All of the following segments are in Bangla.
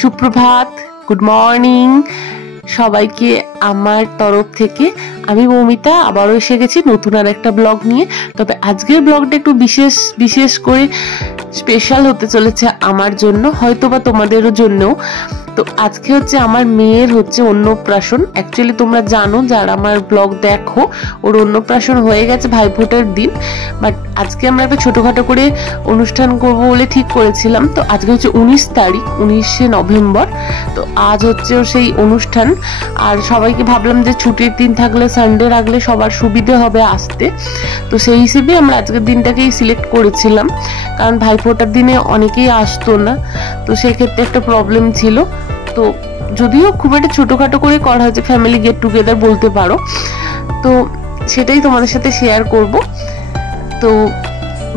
সুপ্রভাত, গুড মর্নিং সবাইকে আমার তরফ থেকে। আমি মৌমিতা আবারও এসে গেছি নতুন আর একটা ব্লগ নিয়ে। তবে আজকের ব্লগটা একটু বিশেষ করে স্পেশাল হতে চলেছে আমার জন্য, হয়তো বা তোমাদেরও জন্যও। তো আজকে হচ্ছে আমার মেয়ের হচ্ছে অন্নপ্রাশন। অ্যাকচুয়ালি তোমরা জানো, যারা আমার ব্লগ দেখো, ওর অন্নপ্রাশন হয়ে গেছে ভাইফোঁটার দিন। বাট আজকে আমরা একটা ছোটোখাটো করে অনুষ্ঠান করব বলে ঠিক করেছিলাম। তো আজকে হচ্ছে 19 তারিখ, 19শে নভেম্বর। তো আজ হচ্ছে সেই অনুষ্ঠান। আর সবাইকে ভাবলাম যে ছুটির দিন থাকলে, সানডে রাখলে সবার সুবিধে হবে আসতে। তো সেই হিসেবে আমরা আজকের দিনটাকেই সিলেক্ট করেছিলাম, কারণ ভাইফোঁটার দিনে অনেকেই আসতো না। তো সেক্ষেত্রে একটা প্রবলেম ছিল। তো যদিও খুব একটা ছোটোখাটো করে করা হয়েছে, ফ্যামিলি গেট টুগেদার বলতে পারো। তো সেটাই তোমাদের সাথে শেয়ার করব। তো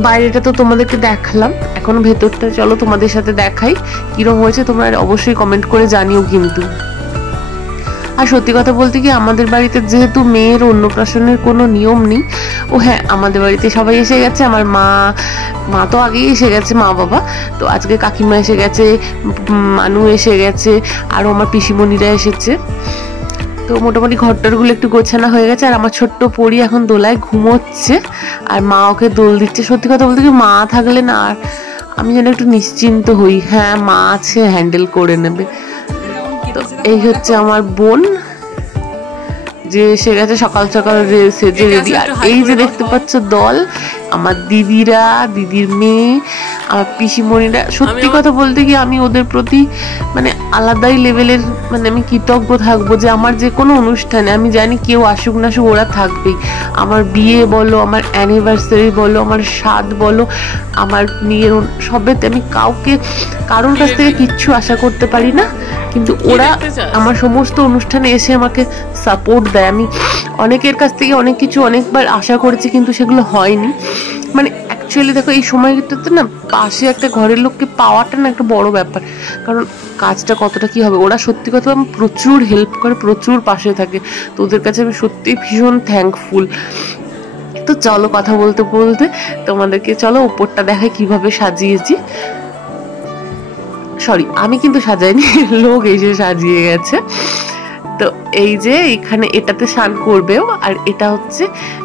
বাইরেটা তো তোমাদেরকে দেখালাম, এখন ভেতরটা চলো তোমাদের সাথে দেখাই কিরকম হয়েছে। তোমরা অবশ্যই কমেন্ট করে জানিও কিন্তু। আর সত্যি কথা বলতে কি, আমাদের বাড়িতে যেহেতু মেয়ের অন্নপ্রাশনের কোনো নিয়ম নেই। ও হ্যাঁ, আমাদের বাড়িতে সবাই এসে গেছে। আমার মা তো আগেই এসে গেছে, মা বাবা। তো আজকে কাকিমা এসে গেছে, মানু এসে গেছে, আরও আমার পিসিমণিরা এসেছে। তো মোটামুটি ঘরটারগুলো একটু গোছানো হয়ে গেছে। আর আমার ছোট্ট পরি এখন দোলায় ঘুমোচ্ছে, আর মা ওকে দোল দিচ্ছে। সত্যি কথা বলতে কি, মা থাকলে না আর আমি যেন একটু নিশ্চিন্ত হই। হ্যাঁ, মা আছে, হ্যান্ডেল করে নেবে। তো এই হচ্ছে আমার বোন, যে এসে গেছে সকাল সকাল সেজে রেডি। আর এই যে দেখতে পাচ্ছ দল, আমার দিদিরা, দিদির মেয়ে, আমার পিসিমণিরা। সত্যি কথা বলতে কি, আমি ওদের প্রতি মানে আলাদাই লেভেলের মানে আমি কৃতজ্ঞ থাকবো, যে আমার যে কোনো অনুষ্ঠানে আমি জানি কেউ আসুক না আসুক ওরা থাকবেই। আমার বিয়ে বলো, আমার অ্যানিভার্সারি বলো, আমার স্বাদ বলো, আমার মেয়ের সবেতে আমি কারোর কাছ থেকে কিচ্ছু আশা করতে পারি না, কিন্তু ওরা আমার সমস্ত অনুষ্ঠানে এসে আমাকে সাপোর্ট দেয়। আমি অনেকের কাছ থেকে অনেক কিছু অনেকবার আশা করেছি, কিন্তু সেগুলো হয়নি। মানে অ্যাকচুয়ালি দেখো, এই সময়টাতে না পাশে একটা ঘরের লোককে পাওয়াটা না একটা বড় ব্যাপার। কারণ কাজটা কতটা কি হবে, ওরা সত্যি কথা আমি প্রচুর হেল্প করে, প্রচুর পাশে থাকে। তো ওদের কাছে আমি সত্যি ভীষণ থ্যাঙ্কফুল। তো চলো কথা বলতে বলতে তোমাদেরকে চলো উপরটা দেখাই কিভাবে সাজিয়েছি। সরি, আমি কিন্তু সাজাইনি, লোক এসে সাজিয়ে গেছে। তো এই যে এখানে এটাতে স্নান করবেও, আর এটা হচ্ছে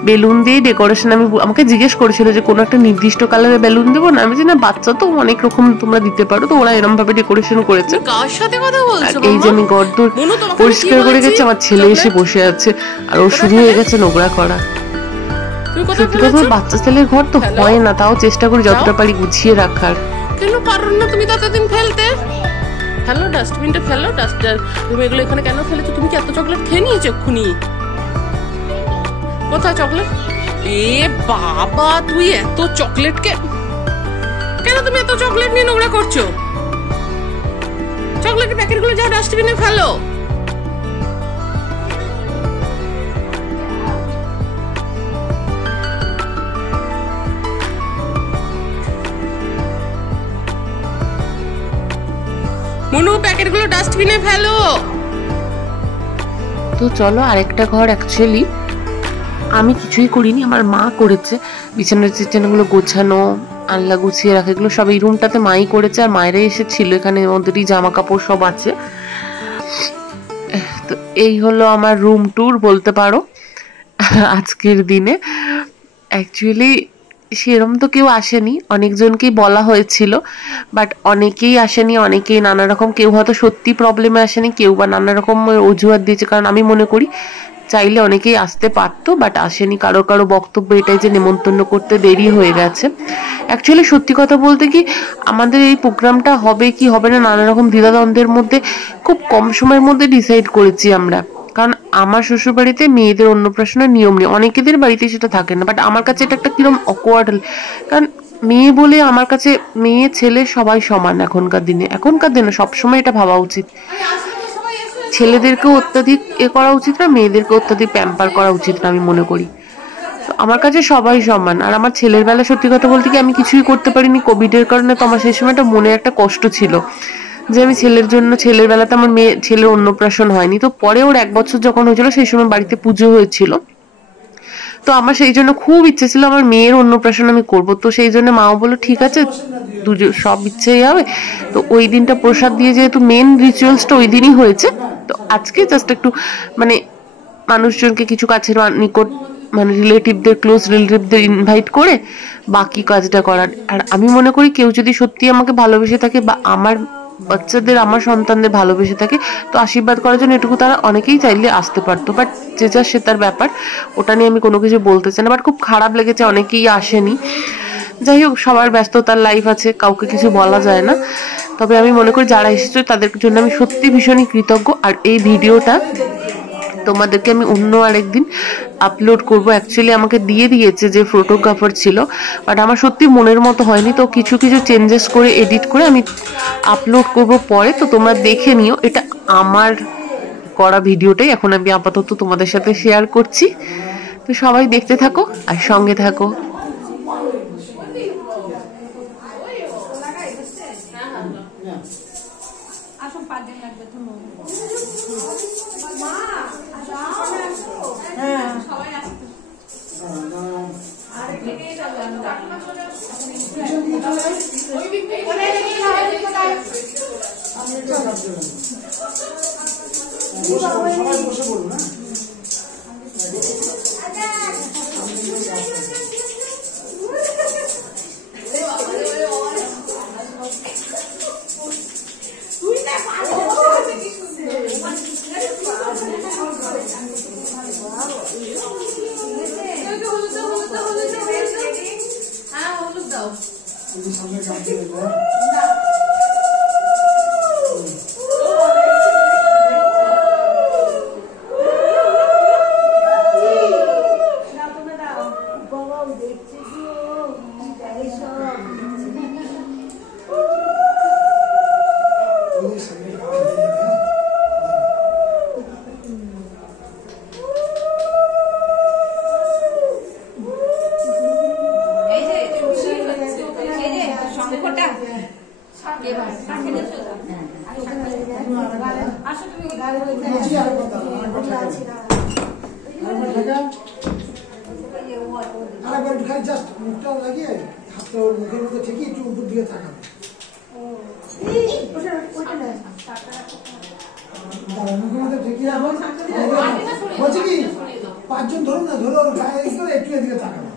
বেলুন দিয়ে ডেকোরেশন। আমাকে জিজ্ঞেস করেছিল যে কোনো একটা নির্দিষ্ট কালারের বেলুন দেবো না। আমি যে না, বাচ্চা তো অনেক রকম তোমরা দিতে পারো। তো ওরা এরকম ভাবে ডেকোরেশন করেছে। কার সাথে কথা বলছো? এই যে আমি গর্দর পরিষ্কার করে গেছি, আমার ছেলে এসে বসে আছে, আর ও শুরু হয়ে গেছে নোংরা করা। সত্যি কথা, বাচ্চা ছেলের ঘর তো হয় না, তাও চেষ্টা করি যতটা পারি গুছিয়ে রাখার। কেন পারো না তুমি ততদিন ফেলতে? ফেলো, ডাস্টবিনটা ফেলো। তুমি এগুলো এখানে কেন ফেলেছো? তুমি কি এত চকলেট খেয়ে নিয়েছো এক্ষুনি? কোথায় চকলেট? এ বাবা, তুই এত চকলেট কেন তুমি এত চকলেট নিয়ে নোংরা করছো? চকলেটের প্যাকেটগুলো যাও ডাস্টবিনে ফেলো। মনু, প্যাকেটগুলো ডাস্টবিনে ফেলো। তো চলো আরেকটা ঘর। অ্যাকচুয়ালি আমি কিছুই করিনি, আমার মা করেছে। বিছানার চিছানাগুলো গোছানো, আনলা গুছিয়ে রাখা, এগুলো সব এই রুমটাতে মাই করেছে। আর মায়েরা এসেছিল, এখানে ওদেরই জামা কাপড় সব আছে। তো এই হলো আমার রুম ট্যুর বলতে পারো আজকের দিনে। অ্যাকচুয়ালি সেরম তো কেউ আসেনি, অনেকজনকেই বলা হয়েছিল, বাট অনেকেই আসেনি। অনেকেই নানা রকম, কেউ হয়তো সত্যি প্রবলেমে আসেনি, কেউ বা নানা রকম অজুহাত দিয়েছে। কারণ আমি মনে করি চাইলে অনেকেই আসতে পারতো, বাট আসেনি। কারো বক্তব্য এটাই যে নেমন্তন্ন করতে দেরি হয়ে গেছে। অ্যাকচুয়ালি সত্যি কথা বলতে কি, আমাদের এই প্রোগ্রামটা হবে কি হবে না, নানা রকম দ্বিধাদ্বন্দ্বের মধ্যে খুব কম সময়ের মধ্যে ডিসাইড করেছি আমরা। কারণ আমার শ্বশুর বাড়িতে মেয়েদের অন্নপ্রাশনের নিয়ম নেই, অনেকেদের বাড়িতে সেটা থাকে না। বাট আমার কাছে এটা একটা কিরকম অকওয়ার্ড, কারণ মেয়ে বলে আমার কাছে মেয়ে ছেলে সবাই সমান। এখনকার দিনে সবসময় এটা ভাবা উচিত। ছেলেদেরকেও অত্যাধিক করা উচিত না, মেয়েদেরকে অত্যাধিক প্যাম্পার করা উচিত না, আমি মনে করি। আমার কাছে সবাই সমান। আর আমার ছেলের বেলা সত্যি কথা বলতে কি, আমি কিছুই করতে পারিনি কোভিডের কারণে। তো আমার সেই সময়টা মনে একটা কষ্ট ছিল যে আমি ছেলের বেলাতে আমার ছেলের অন্নপ্রাশন হয়নি। তো পরে ওর 1 বছর যখন হয়েছিল, সেই সময় বাড়িতে পুজো হয়েছিল। তো আমার সেই জন্য খুব ইচ্ছে ছিল আমার মেয়ের অন্নপ্রাশন আমি করব। তো সেই জন্য মাও বললো ঠিক আছে সব ইচ্ছেই হবে। তো ওই দিনটা প্রসাদ দিয়ে যেহেতু মেন রিচুয়ালসটা ওই দিনই হয়েছে, তো আজকে জাস্ট একটু মানে মানুষজনকে কিছু কাছের নিকট মানে রিলেটিভদের ক্লোজ রিলেটিভদের ইনভাইট করে বাকি কাজটা করার। আর আমি মনে করি কেউ যদি সত্যি আমাকে ভালোবেসে থাকে বা আমার বাচ্চাদের আমার সন্তানদের ভালোবেসে থাকে, তো আশীর্বাদ করার জন্য এটুকু তারা অনেকেই চাইলে আসতে পারতো, বাট যে যা সে তার ব্যাপার, ওটা নিয়ে আমি কোনো কিছু বলতে চাই না। বাট খুব খারাপ লেগেছে অনেকেই আসেনি। যাই হোক, সবার ব্যস্ততার লাইফ আছে, কাউকে কিছু বলা যায় না। তবে আমি মনে করি যারা এসেছে তাদের জন্য আমি সত্যি ভীষণই কৃতজ্ঞ। আর এই ভিডিওটা তোমাদেরকে আমি অন্য আরেকদিন আপলোড করব। অ্যাকচুয়ালি আমাকে দিয়ে দিয়েছে যে ফটোগ্রাফার ছিল, বাট আমার সত্যি মনের মতো হয়নি, তো কিছু কিছু চেঞ্জেস করে এডিট করে আমি আপলোড করব পরে। তো তোমরা দেখে নিও, এটা আমার করা ভিডিওটাই এখন আমি আপাতত তোমাদের সাথে শেয়ার করছি। তো সবাই দেখতে থাকো আর সঙ্গে থাকো। জাস্ট মুখটা লাগিয়ে হাতটা মুখের মধ্যে ঠিকই একটু উপর দিকে তাকাবো। মুখের মধ্যে ঠিকই বলছি কি 5 জন ধরুন না, ধরো গায়ে একটু এদিকে তাকাবো।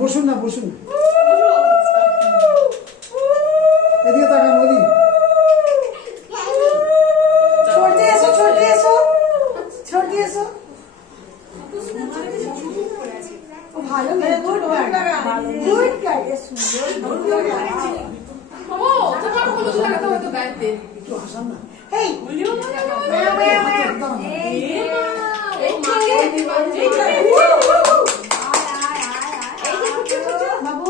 বসুন না, বসুন এদিকে তাকান। ওদি छोड़ दिए एसो ভালো মেয়ে, গুড ওয়ার্ক, গুড গাইস, সুন্দর ও তোমার হলুদ লাগাতে হতো গাইতে একটু হাসান না। এই ভিডিও এই মাকে বাবু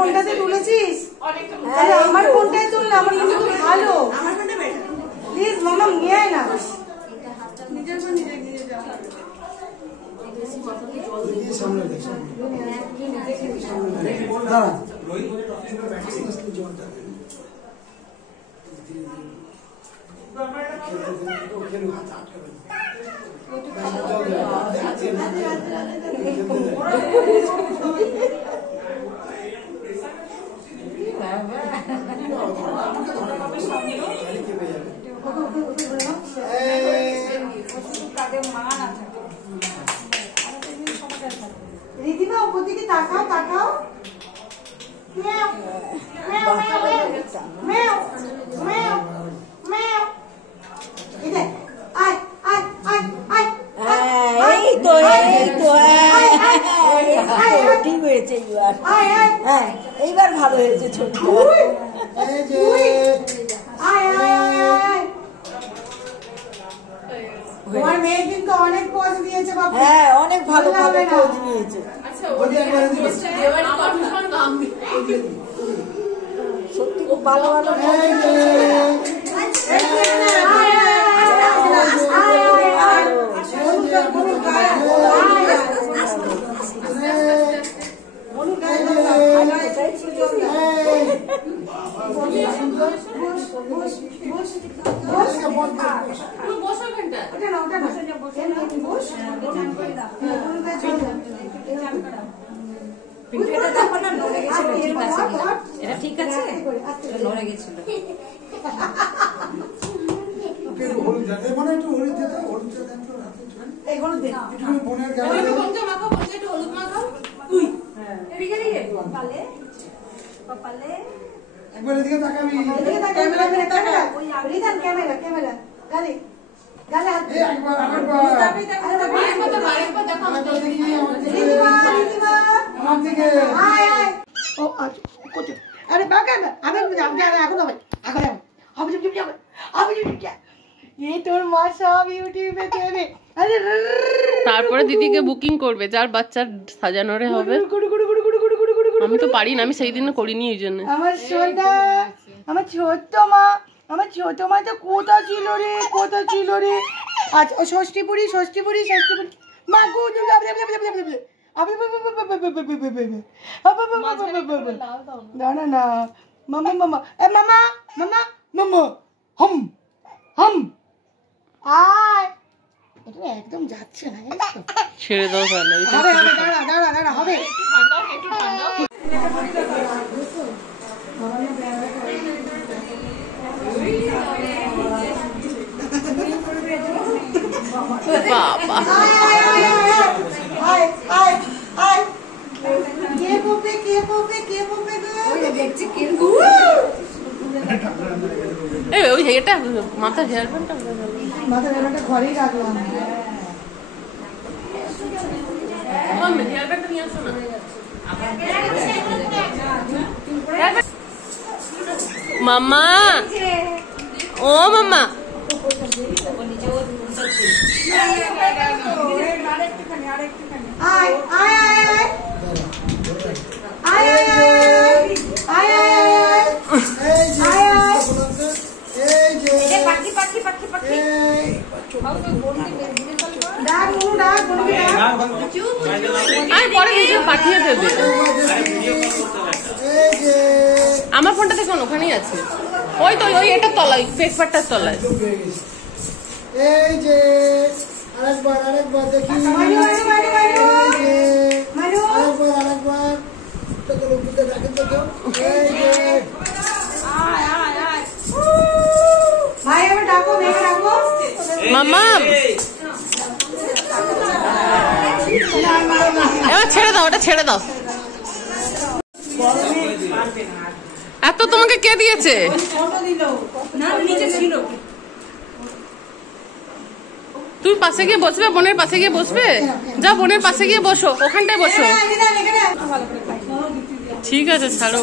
ফোনটাতে তুলেছিস? আমার ফোনটায় তুললে আমার ফোনটা তো ভালো। প্লিজ মামা নিয়ে আয় না। রিদিমা ওপর দিকে তাকাও তাকাও। এইবার ভালো হয়েছে ছোট। তোমার মেয়ে কিন্তু অনেক পোজ দিয়েছে বাবা। হ্যাঁ অনেক ভালো ভাবে পোজ দিয়েছে। সত্যি খুব ভালো ভালো এটা ঠিক আছে, নড়ে গেছিল। একবার এদিকে তাকাবি। ক্যামেরা ক্যামেরা গালি গালি হাত দিয়ে একবার আরেকবার আমার দিকে আয় আয়। ও আচ্ছা কত আরে বাবা আমি এখন হবে এখন হবে চুপ চুপ হবে চুপ চুপ এই তোর মা সব ইউটিউবে দেবে। আরে তারপরে দিদিকে বুকিং করবে যার বাচ্চার সাজানোরে হবে। আমি তো পারি না, আমি সেই দিনে করিনি ওই জন্য। আমার সোনা আমার ছোট্ট মা তো কোথা ছিল রে কোথা ছিল রে। আচ্ছা ও ষষ্ঠীপুরি মা গো না না মামা মামা এ মামা মামা মামা হম হম আয় এটা একদম যাচ্ছে না ছেড়ে দাও তাহলে। হবে দাঁড়া দাঁড়া হবে বাবা ওই এটা মাথার হেয়ার ব্যান্ডটা ঘরেই রাখলাম। হেয়ার ব্যান্ডটা নিয়ে আসো না। মামা ও মামা পরে ভিডিও পাঠিয়ে দেবে। আমার ফোনটা দেখুন ওখানেই আছে, ওই তো ওই এটার তলায় ফেস পাটটার তলায়। এই যে আরেকবার দেখি আরেকবার মামা এবার ছেড়ে দাও, ওটা ছেড়ে দাও। এত তোমাকে কে দিয়েছে? তুমি পাশে গিয়ে বসবে, বোনের পাশে গিয়ে বসবে। যা বোনের পাশে গিয়ে বসো, ওখানটায় বসো। ঠিক আছে ছাড়ো।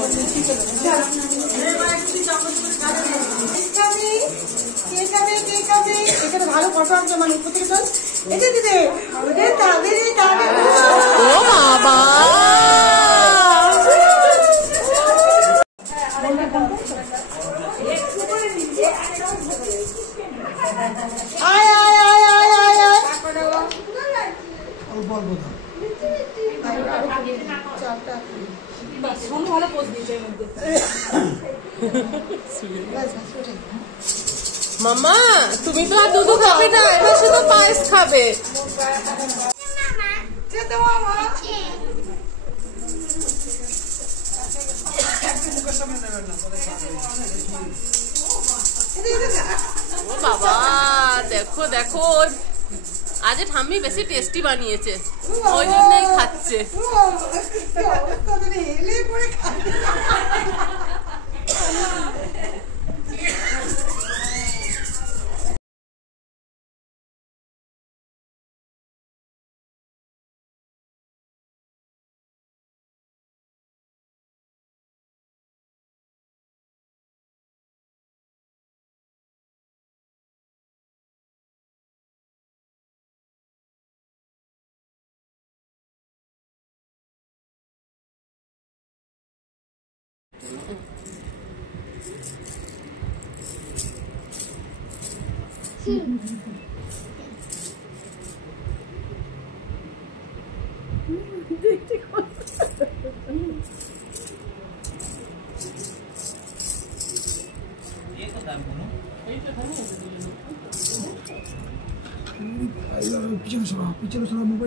ভালো ফটো আসবে মানে উপর থেকে চল। ও বাবা মামা তুমি তো আর দুধ খাবে না, এবার শুধু পায়েস খাবে। ও বাবা, দেখো দেখো, আজ ঠাম্মি বেশি টেস্টি বানিয়েছে, ওই জন্যই খাচ্ছে। পিছনে সরা মোবাইল।